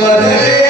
Mother.